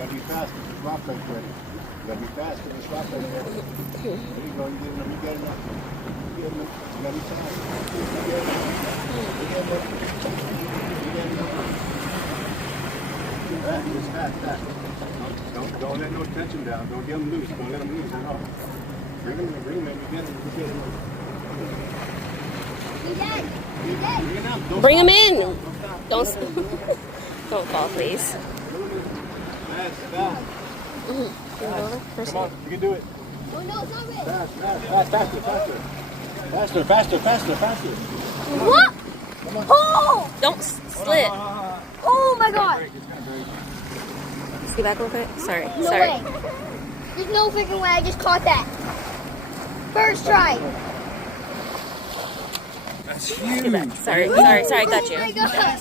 gotta be fast with this rock right there. You gotta be fast with this rock right there. There you go, you get enough, you get enough. You get enough. You gotta be fast. You get enough. You get enough. You get enough. Fast, just fast, fast. Don't let no tension down. Don't get them loose. Don't let them loose at all. Bring them in, you get them, you get them. Bring them in. Don't don't fall, please. Fast. Come on, you can do it. Oh no, it's not ready. Faster. What? Oh! Don't slip. Oh my god! Stay back a little bit. Sorry. No Sorry. way. There's no freaking way I just caught that. First try. That's Stay huge. back. Sorry. I got Oh my you. god.